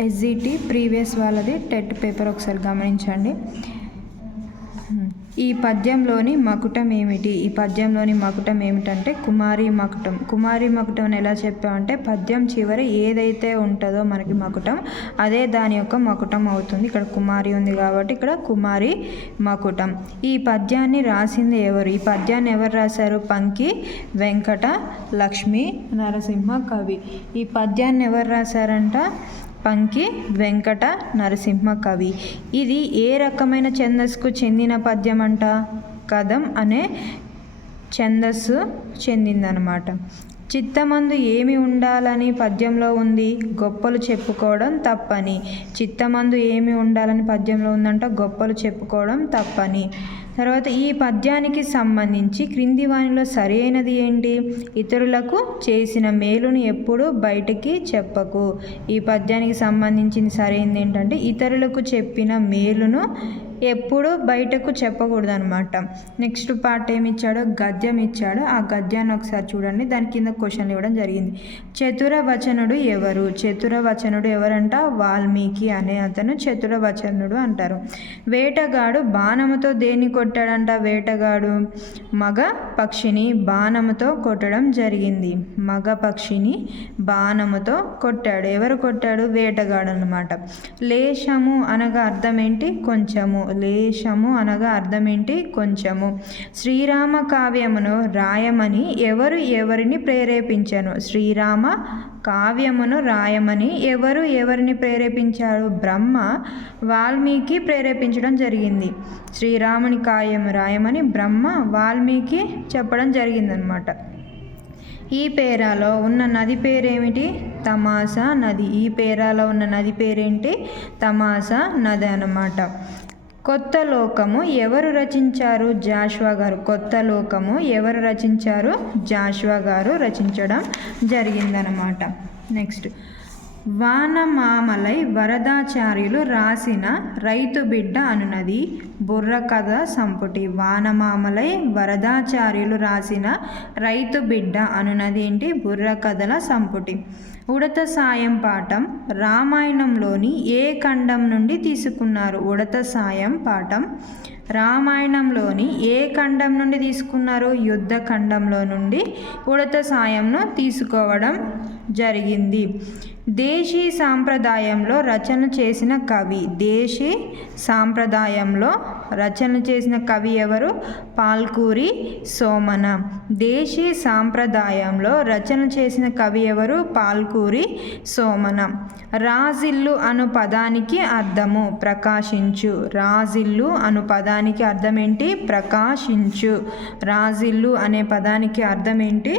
SGT previous వాళ్ళది TET paper ఒకసారి గమనించండి. ఈ పద్యంలోని మకుటం ఏమిటి? ఈ పద్యంలోని మకుటం ఏమిటంటే కుమారి మకుటం. కుమారి మకుటం అని ఎలా చెప్పామంటే పద్యం చివరి ఏదైతే ఉంటుందో మనకి మకుటం అదే దాని యొక్క మకుటం అవుతుంది. ఇక్కడ కుమారి ఉంది కాబట్టి ఇక్కడ కుమారి మకుటం. ఈ పద్యాన్ని రాసింది ఎవరు? ఈ పద్యాన్ని ఎవరు రాశారు? పంకి వెంకట లక్ష్మీ నరసింహ కవి. ఈ పద్యాన్ని ఎవరు రాశారంట? పంకి వెంకట నరసింహ కవి. ఇది ఏ రకమైన ఛందస్సుకు చెందిన పద్యం అంట? కదం అనే ఛందస్సు చెందిందనమాట. చిత్తమందు ఏమి ఉండాలని పద్యంలో ఉంది? గొప్పలు చెప్పుకోవడం తప్పని. చిత్తమందు ఏమి ఉండాలని పద్యంలో ఉందంట? గొప్పలు చెప్పుకోవడం తప్పని. తర్వాత ఈ పద్యానికి సంబంధించి క్రింది వానిలో సరైనది ఏంటి? ఇతరులకు చేసిన మేలుని ఎప్పుడు బయటికి చెప్పకు. ఈ పద్యానికి సంబంధించింది సరైనది ఏంటంటే ఇతరులకు చెప్పిన మేలును ఎప్పుడు బయటకు చెప్పకూడదు అనమాట. నెక్స్ట్ పార్ట్ ఏమి ఇచ్చాడో గద్యం ఇచ్చాడు. ఆ గద్యాన్ని ఒకసారి చూడండి. దాని కింద క్వశ్చన్లు ఇవ్వడం జరిగింది. చతురవచనుడు ఎవరు? చతురవచనుడు ఎవరంట? వాల్మీకి అనే అతను చతురవచనుడు అంటారు. వేటగాడు బాణముతో దేన్ని కొట్టాడంట? వేటగాడు మగ పక్షిని బాణముతో కొట్టడం జరిగింది. మగ పక్షిని బాణముతో కొట్టాడు. ఎవరు కొట్టాడు? వేటగాడు అన్నమాట. లేశము అనగా అర్థం ఏంటి? కొంచెము. లేశము అనగా అర్థం ఏంటి? కొంచెము. శ్రీరామ కావ్యమును రాయమని ఎవరిని ప్రేరేపించాను? శ్రీరామ కావ్యమును రాయమని ఎవరిని ప్రేరేపించారు? బ్రహ్మ వాల్మీకి ప్రేరేపించడం జరిగింది. శ్రీరాముని కావ్యము రాయమని బ్రహ్మ వాల్మీకి చెప్పడం జరిగిందనమాట. ఈ పేరాలో ఉన్న నది పేరేమిటి? తమాసా నది. ఈ పేరాలో ఉన్న నది పేరేంటి? తమాసా నది అన్నమాట. కొత్త లోకము ఎవరు రచించారు? జాషువా గారు. కొత్త లోకము ఎవరు రచించారు? జాషువా గారు రచించడం జరిగిందనమాట. నెక్స్ట్ వానమామలై వరదాచార్యులు రాసిన రైతు బిడ్డ అనునది బుర్రకథ సంపుటి. వానమామలై వరదాచార్యులు రాసిన రైతు బిడ్డ అనునది ఏంటి? బుర్రకథల సంపుటి. ఉడత సాయం పాఠం రామాయణంలోని ఏ ఖండం నుండి తీసుకున్నారు? ఉడత సాయం పాఠం రామాయణంలోని ఏ ఖండం నుండి తీసుకున్నారు? యుద్ధ ఖండంలో నుండి ఉడత సాయంను తీసుకోవడం జరిగింది. దేశీ సాంప్రదాయంలో రచన చేసిన కవి. దేశీ సాంప్రదాయంలో రచన చేసిన కవి ఎవరు? పాల్కూరి సోమన. దేశీ సాంప్రదాయంలో రచన చేసిన కవి ఎవరు? పాల్కూరి సోమన. రాజిల్లు అను పదానికి అర్థము ప్రకాశించు. రాజిల్లు అను పదానికి అర్థం ఏంటి? ప్రకాశించు. రాజిల్లు అనే పదానికి అర్థం ఏంటి?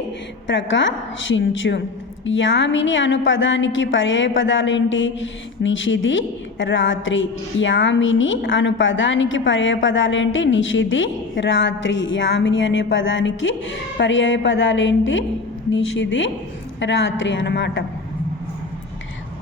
ప్రకాశించు. యామిని అను పదానికి పర్యాయ పదాలేంటి? నిషిది, రాత్రి. యామిని అను పదానికి పర్యాయ పదాలేంటి? నిషిది, రాత్రి. యామిని అనే పదానికి పర్యాయ పదాలేంటి? నిషిది, రాత్రి అన్నమాట.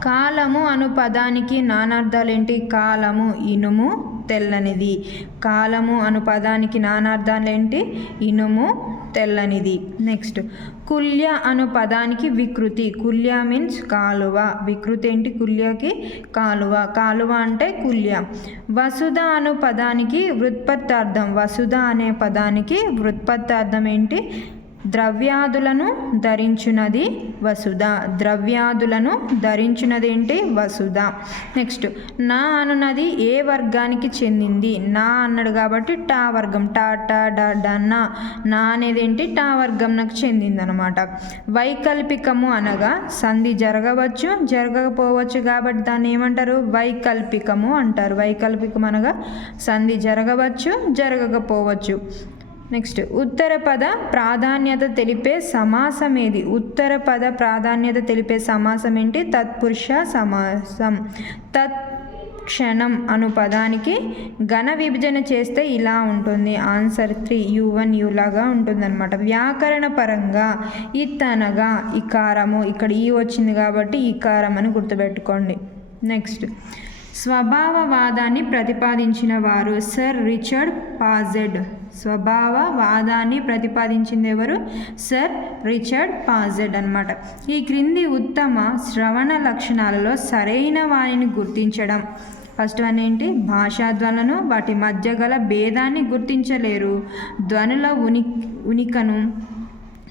కాలము అను పదానికి నానార్థాలేంటి? కాలము ఇనుము, తెల్లనిది. కాలము అను పదానికి నానార్థాలేంటి? ఇనుము, తెల్లనిది. నెక్స్ట్ కుల్య అను పదానికి వికృతి. కుల్య మీన్స్ కాలువ. వికృతి ఏంటి? కుల్యకి కాలువ. కాలువ అంటే కుల్య. వసుధ అను పదానికి వ్యుత్పత్తార్థం. వసుధ అనే పదానికి వ్యుత్పత్తార్థం ఏంటి? ద్రవ్యాదులను ధరించున్నది వసుధ. ద్రవ్యాదులను ధరించున్నది ఏంటి? వసుధ. నెక్స్ట్ నా అనున్నది ఏ వర్గానికి చెందింది? నా అన్నాడు కాబట్టి టా వర్గం. టా టా డా డా నా. నా అనేది ఏంటి? టా వర్గంకు చెందింది అనమాట. వైకల్పికము అనగా సంధి జరగవచ్చు జరగకపోవచ్చు కాబట్టి దాన్ని ఏమంటారు? వైకల్పికము అంటారు. వైకల్పికం అనగా సంధి జరగవచ్చు జరగకపోవచ్చు. నెక్స్ట్ ఉత్తర పద ప్రాధాన్యత తెలిపే సమాసం ఏది? ఉత్తర పద ప్రాధాన్యత తెలిపే సమాసం ఏంటి? తత్పురుష సమాసం. తత్క్షణం అను పదానికి ఘన విభజన చేస్తే ఇలా ఉంటుంది. ఆన్సర్ 3 U1 U లాగా ఉంటుందన్నమాట. వ్యాకరణ పరంగా ఇతనగా ఇకారము. ఇక్కడ ఈ వచ్చింది కాబట్టి ఇకారం అని గుర్తుపెట్టుకోండి. నెక్స్ట్ స్వభావవాదాన్ని ప్రతిపాదించిన వారు సర్ రిచర్డ్ పాజెడ్. స్వభావవాదాన్ని ప్రతిపాదించింది ఎవరు? సర్ రిచర్డ్ పాజెట్ అన్నమాట. ఈ క్రింది ఉత్తమ శ్రవణ లక్షణాలలో సరైన వాణిని గుర్తించడం. ఫస్ట్ వన్ ఏంటి? భాషా ధ్వనులను వాటి మధ్య గల భేదాన్ని గుర్తించలేరు. ధ్వనుల ఉనికను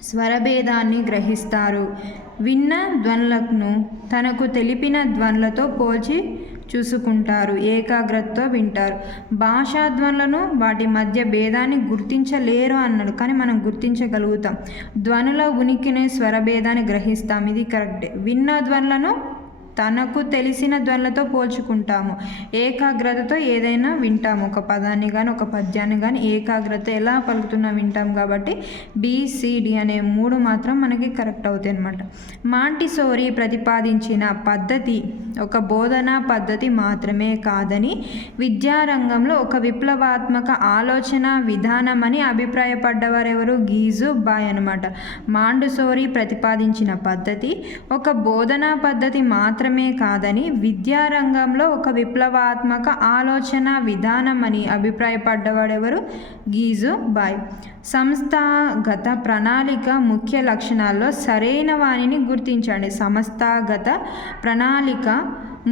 స్వరభేదాన్ని గ్రహిస్తారు. విన్న ధ్వనులను తనకు తెలిపిన ధ్వనులతో పోల్చి చూసుకుంటారు. ఏకాగ్రతతో వింటారు. భాషా ధ్వనులను వాటి మధ్య భేదాన్ని గుర్తించలేరు అన్నాడు, కానీ మనం గుర్తించగలుగుతాం. ధ్వనుల ఉనికిని స్వరభేదాన్ని గ్రహిస్తాం, ఇది కరెక్టే. విన్న ధ్వనులను తనకు తెలిసిన ధ్వనులతో పోల్చుకుంటాము. ఏకాగ్రతతో ఏదైనా వింటాము, ఒక పదాన్ని కానీ ఒక పద్యాన్ని కానీ ఏకాగ్రత ఎలా పలుకుతున్నా వింటాం. కాబట్టి BCD అనే 3 మాత్రం మనకి కరెక్ట్ అవుతాయి అన్నమాట. మాంటిసోరీ ప్రతిపాదించిన పద్ధతి ఒక బోధనా పద్ధతి మాత్రమే కాదని, విద్యారంగంలో ఒక విప్లవాత్మక ఆలోచన విధానమని అభిప్రాయపడ్డవారెవరు? గీజు బాయ్ అన్నమాట. మాంటిసోరీ ప్రతిపాదించిన పద్ధతి ఒక బోధనా పద్ధతి మాత్రమే కాదని, విద్యారంగంలో ఒక విప్లవాత్మక ఆలోచన విధానమని అభిప్రాయపడ్డవాడెవరు? గీజు బాయ్. సంస్థాగత ప్రణాళిక ముఖ్య లక్షణాల్లో సరైన వానిని గుర్తించండి. సంస్థాగత ప్రణాళిక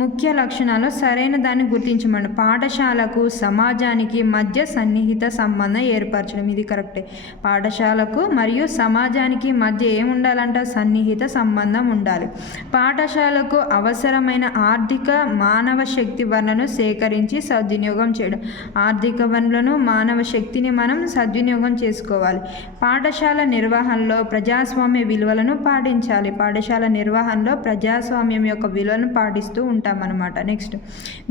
ముఖ్య లక్షణాల్లో సరైన దాన్ని గుర్తించమండి. పాఠశాలకు సమాజానికి మధ్య సన్నిహిత సంబంధం ఏర్పరచడం, ఇది కరెక్టే. పాఠశాలకు మరియు సమాజానికి మధ్య ఏముండాలంట? సన్నిహిత సంబంధం ఉండాలి. పాఠశాలకు అవసరమైన ఆర్థిక మానవ శక్తి వనరులను సేకరించి సద్వినియోగం చేయడం. ఆర్థిక వనరులను మానవ శక్తిని మనం సద్వినియోగం చేసుకోవాలి. పాఠశాల నిర్వహణలో ప్రజాస్వామ్య విలువలను పాటించాలి. పాఠశాల నిర్వహణలో ప్రజాస్వామ్యం యొక్క విలువలను పాటిస్తూ ఉంటామన్నమాట. నెక్స్ట్,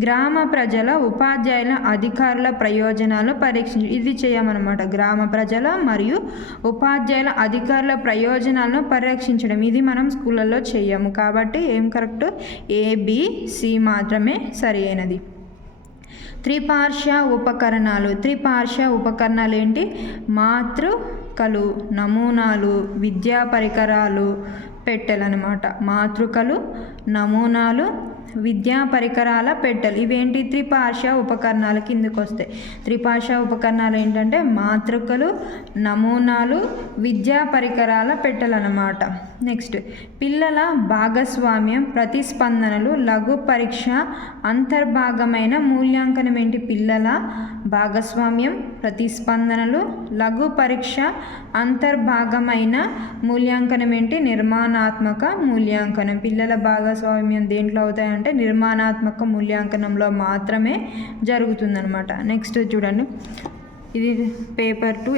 గ్రామ ప్రజల ఉపాధ్యాయుల అధికారుల ప్రయోజనాలు పరీక్షించి, ఇది చేయమన్నమాట. గ్రామ ప్రజల మరియు ఉపాధ్యాయుల అధికారుల ప్రయోజనాలను పరిరక్షించడం, ఇది మనం స్కూళ్ళల్లో చేయము. కాబట్టి ఏం కరెక్ట్? ABC మాత్రమే సరి అయినది. త్రిపార్శ్వ ఉపకరణాలు. త్రిపార్శ్వ ఉపకరణాలు ఏంటి? మాతృకలు, నమూనాలు, విద్యా పరికరాలు, పెట్టెలు అన్నమాట. మాతృకలు, నమూనాలు, విద్యా పరికరాల పెట్టెలు, ఇవేంటి? త్రిపార్శ్వ ఉపకరణాల కిందకు వస్తాయి. త్రిపార్శ్వ ఉపకరణాలు ఏంటంటే మాతృకలు, నమూనాలు, విద్యా పరికరాల పెట్టెలు అన్నమాట. నెక్స్ట్, పిల్లల భాగస్వామ్యం, ప్రతిస్పందనలు, లఘు పరీక్ష అంతర్భాగమైన మూల్యాంకనం ఏంటి? పిల్లల భాగస్వామ్యం, ప్రతిస్పందనలు, లఘు పరీక్ష అంతర్భాగమైన మూల్యాంకనం ఏంటి? నిర్మాణాత్మక మూల్యాంకనం. పిల్లల భాగస్వామ్యం దేంట్లో అవుతాయంటే నిర్మాణాత్మక మూల్యాంకనంలో మాత్రమే జరుగుతుందన్నమాట. నెక్స్ట్ చూడండి, ఇది పేపర్ 2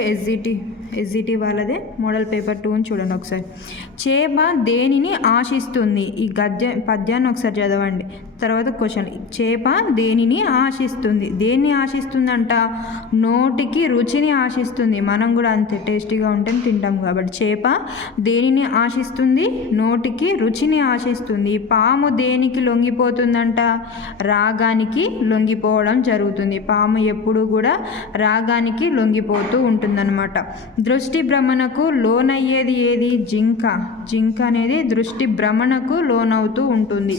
ఎస్జిటి వాళ్ళదే మోడల్ పేపర్ 2 చూడండి ఒకసారి. చేప దేనిని ఆశిస్తుంది? ఈ పద్యాన్ని ఒకసారి చదవండి, తర్వాత క్వశ్చన్. చేప దేనిని ఆశిస్తుంది? దేన్ని ఆశిస్తుందంట? నోటికి రుచిని ఆశిస్తుంది. మనం కూడా అంతే, టేస్టీగా ఉంటే తింటాం కాబట్టి. చేప దేనిని ఆశిస్తుంది? నోటికి రుచిని ఆశిస్తుంది. పాము దేనికి లొంగిపోతుందంట? రాగానికి లొంగిపోవడం జరుగుతుంది. పాము ఎప్పుడు కూడా రాగానికి లొంగిపోతూ ఉంటుందన్నమాట. దృష్టి భ్రమణకు లోనయ్యేది ఏది? జింక అనేది దృష్టి భ్రమణకు లోనవుతూ ఉంటుంది.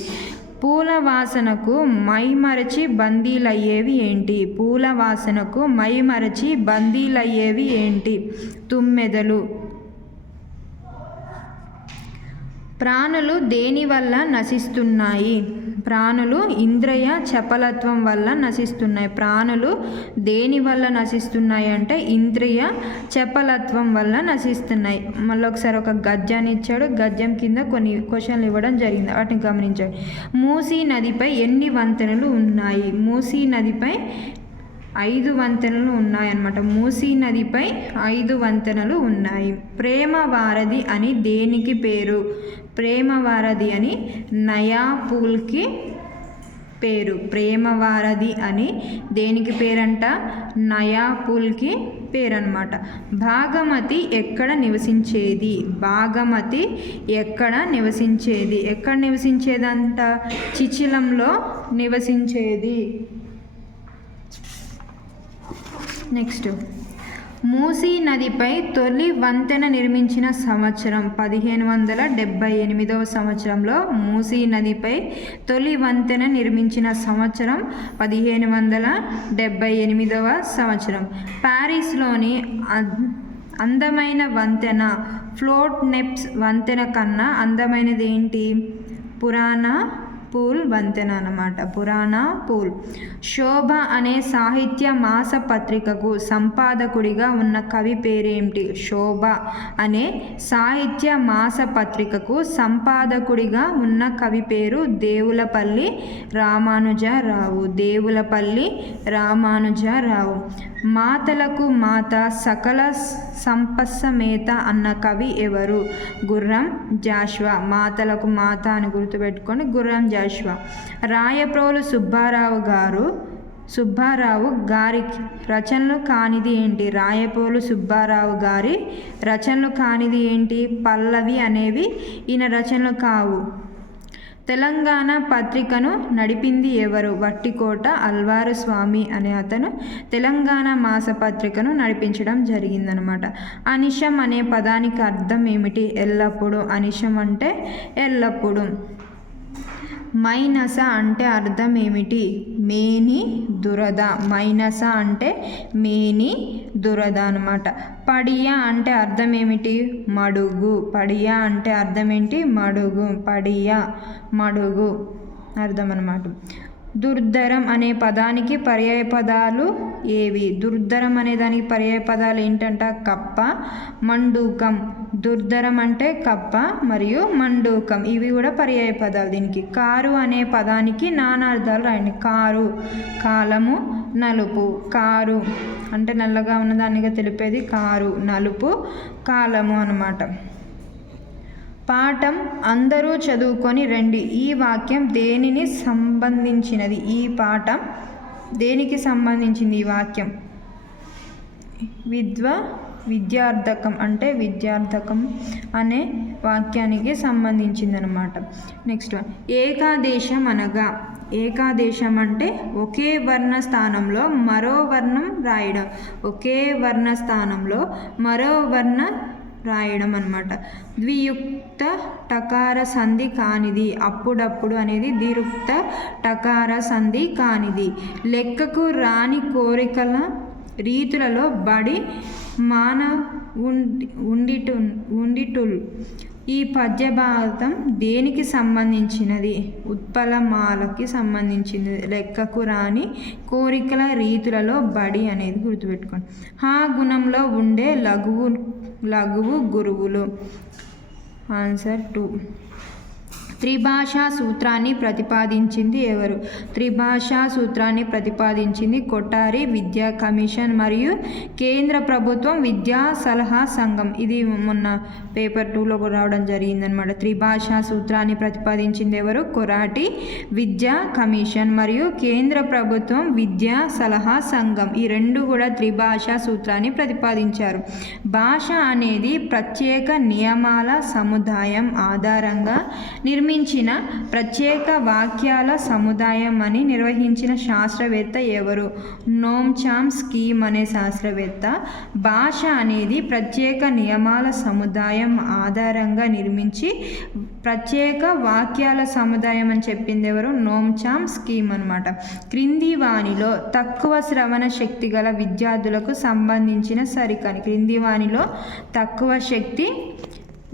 పూల వాసనకు మైమరచి బందీలయ్యేవి ఏంటి? పూల వాసనకు మైమరచి బందీలయ్యేవి ఏంటి? తుమ్మెదలు. ప్రాణులు దేని వల్ల నశిస్తున్నాయి? ప్రాణులు ఇంద్రియ చపలత్వం వల్ల నశిస్తున్నాయి. ప్రాణులు దేని వల్ల నశిస్తున్నాయి అంటే ఇంద్రియ చపలత్వం వల్ల నశిస్తున్నాయి. మళ్ళీ ఒకసారి ఒక గద్యాన్ని ఇచ్చాడు, గద్యం కింద కొన్ని క్వశ్చన్లు ఇవ్వడం జరిగింది, వాటిని గమనించండి. మూసీ నదిపై ఎన్ని వంతెనలు ఉన్నాయి? మూసీ నదిపై 5 వంతెనలు ఉన్నాయన్నమాట. మూసీ నదిపై 5 వంతెనలు ఉన్నాయి. ప్రేమ వారధి అని దేనికి పేరు? ప్రేమ వారధి అని నయాపూల్కి పేరు. ప్రేమ వారధి అని దేనికి పేరంట? నయాపూల్కి పేరు అన్నమాట. భాగమతి ఎక్కడ నివసించేది? భాగమతి ఎక్కడ నివసించేది? ఎక్కడ నివసించేదంట? చిచిలంలో నివసించేది. నెక్స్ట్, మూసీ నదిపై తొలి వంతెన నిర్మించిన సంవత్సరం 1578వ సంవత్సరంలో. మూసీ నదిపై తొలి వంతెన నిర్మించిన సంవత్సరం 1578వ సంవత్సరం. ప్యారిస్లోని అందమైన వంతెన ఫ్లోట్ నెప్స్ వంతెన కన్నా అందమైనది ఏంటి? పురాణా పూల్ వంతెన అన్నమాట. పురాణా పూల్. శోభ అనే సాహిత్య మాస పత్రికకు సంపాదకుడిగా ఉన్న కవి పేరేమిటి? శోభ అనే సాహిత్య మాస పత్రికకు సంపాదకుడిగా ఉన్న కవి పేరు దేవులపల్లి రామానుజరావు. దేవులపల్లి రామానుజరావు. మాతలకు మాత సకల సంపస్సమేత అన్న కవి ఎవరు? గుర్రం జాషువా. మాతలకు మాత అని గుర్తుపెట్టుకొని గుర్రం జాషువా. రాయప్రోలు సుబ్బారావు గారి రచనలు కానిది ఏంటి? రాయప్రోలు సుబ్బారావు గారి రచనలు కానిది ఏంటి? పల్లవి అనేవి ఈయన రచనలు కావు. తెలంగాణ పత్రికను నడిపింది ఎవరు? వట్టికోట అల్వారు స్వామి అనే అతను తెలంగాణ మాసపత్రికను నడిపించడం జరిగిందనమాట. అనిశం అనే పదానికి అర్థం ఏమిటి? ఎల్లప్పుడూ. అనిశం అంటే ఎల్లప్పుడూ. మైనస అంటే అర్థం ఏమిటి? మేని దురద. మైనస అంటే మేని దురద అనమాట. పడియ అంటే అర్థం ఏమిటి? మడుగు. పడియ అంటే అర్థం ఏంటి? మడుగు. పడియ మడుగు అర్థం అన్నమాట. దుర్ధరం అనే పదానికి పర్యాయ పదాలు ఏవి? దుర్ధరం అనే దానికి పర్యాయ పదాలు ఏంటంట? కప్ప, మండూకం. దుర్ధరం అంటే కప్ప మరియు మండూకం, ఇవి కూడా పర్యాయ పదాలు దీనికి. కారు అనే పదానికి నానార్థాలు రాయండి. కారు కాలము, నలుపు. కారు అంటే నల్లగా ఉన్నదానిగా తెలిపేది కారు, నలుపు కాలము అన్నమాట. పాఠం అందరూ చదువుకొని రండి. ఈ వాక్యం దేనిని సంబంధించినది? ఈ పాఠం దేనికి సంబంధించింది? ఈ వాక్యం విద్యార్థకం అంటే విద్యార్థకం అనే వాక్యానికి సంబంధించింది అనమాట. Next one. ఏకాదేశం అనగా? ఏకాదేశం అంటే ఒకే వర్ణ స్థానంలో మరో వర్ణం రాయడం. ఒకే వర్ణ స్థానంలో మరో వర్ణ రాయడం అనమాట. ద్వియుక్త టకార సంధి కానిది. అప్పుడప్పుడు అనేది ద్వియుక్త టకార సంధి కానిది. లెక్కకు రాని కోరికల రీతులలో బడి మాన ఉండిటుల్. ఈ పద్యభాగం దేనికి సంబంధించినది? ఉత్పలమాలకి సంబంధించింది. లెక్కకు రాని కోరికల రీతులలో బడి అనేది గుర్తుపెట్టుకోండి. హా గుణంలో ఉండే లఘువు గురువులు. ఆన్సర్ 2. త్రిభాషా సూత్రాన్ని ప్రతిపాదించింది ఎవరు? త్రిభాషా సూత్రాన్ని ప్రతిపాదించింది కొఠారి విద్యా కమిషన్ మరియు కేంద్ర ప్రభుత్వం విద్యా సలహా సంఘం. ఇది మొన్న పేపర్ 2లో కూడా రావడం జరిగిందనమాట. త్రిభాషా సూత్రాన్ని ప్రతిపాదించింది ఎవరు? కొఠారి విద్యా కమిషన్ మరియు కేంద్ర ప్రభుత్వం విద్యా సలహా సంఘం. ఈ రెండు కూడా త్రిభాషా సూత్రాన్ని ప్రతిపాదించారు. భాష అనేది ప్రత్యేక నియమాల సముదాయం ఆధారంగా నిర్మించిన ప్రత్యేక వాక్యాల సముదాయం అని నిర్వహించిన శాస్త్రవేత్త ఎవరు? నోమ్ చామ్స్కీ అనే శాస్త్రవేత్త భాష అనేది ప్రత్యేక నియమాల సముదాయం ఆధారంగా నిర్మించి ప్రత్యేక వాక్యాల సముదాయం అని చెప్పింది ఎవరు? నోమ్ చామ్స్కీ అన్నమాట. క్రింది వానిలో తక్కువ శ్రవణ శక్తి గల విద్యార్థులకు సంబంధించిన సరికాని. క్రింది వానిలో తక్కువ శక్తి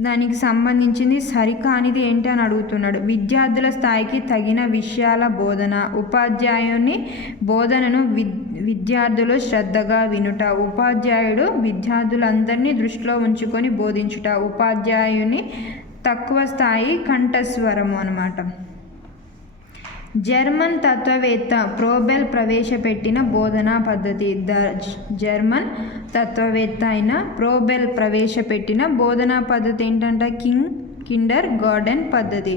దానికి సంబంధించింది సరికానిది ఏంటి అని అడుగుతున్నాడు. విద్యార్థుల స్థాయికి తగిన విషయాల బోధన. ఉపాధ్యాయుని బోధనను విద్యార్థులు శ్రద్ధగా వినుట. ఉపాధ్యాయుడు విద్యార్థులందరినీ దృష్టిలో ఉంచుకొని బోధించుట. ఉపాధ్యాయుని తక్కువ స్థాయి కంఠస్వరము అన్నమాట. జర్మన్ తత్వవేత్త ఫ్రోబెల్ ప్రవేశపెట్టిన బోధనా పద్ధతి. జర్మన్ తత్వవేత్త అయిన ఫ్రోబెల్ ప్రవేశపెట్టిన బోధనా పద్ధతి ఏంటంటే కిండర్ గార్డెన్ పద్ధతి.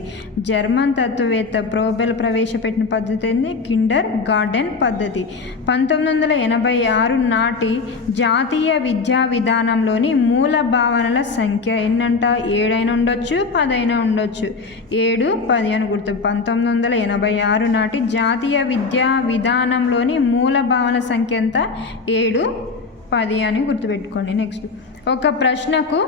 జర్మన్ తత్వవేత్త ఫ్రోబెల్ ప్రవేశపెట్టిన పద్ధతి ఏంది? కిండర్ గార్డెన్ పద్ధతి. 1986 నాటి జాతీయ విద్యా విధానంలోని మూల భావనల సంఖ్య ఎన్నంట? 7 అయినా ఉండొచ్చు, 10 అయినా ఉండొచ్చు. 7, 10 అని గుర్తు. 1986 నాటి జాతీయ విద్యా విధానంలోని మూల భావనల సంఖ్య ఎంత? 7, 10 అని గుర్తుపెట్టుకోండి. నెక్స్ట్, ఒక ప్రశ్నకు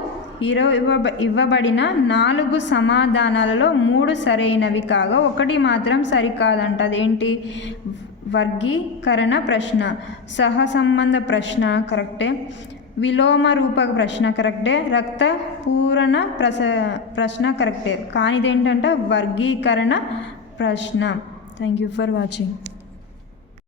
ఇవ్వబడిన 4 సమాధానాలలో 3 సరైనవి కాగా 1 మాత్రం సరికాదంట. అదేంటి? వర్గీకరణ ప్రశ్న, సహసంబంధ ప్రశ్న కరెక్టే, విలోమ రూపక ప్రశ్న కరెక్టే, రక్త పూరణ ప్రశ్న కరెక్టే. కానిది ఏంటంటే వర్గీకరణ ప్రశ్న. Thank you for watching.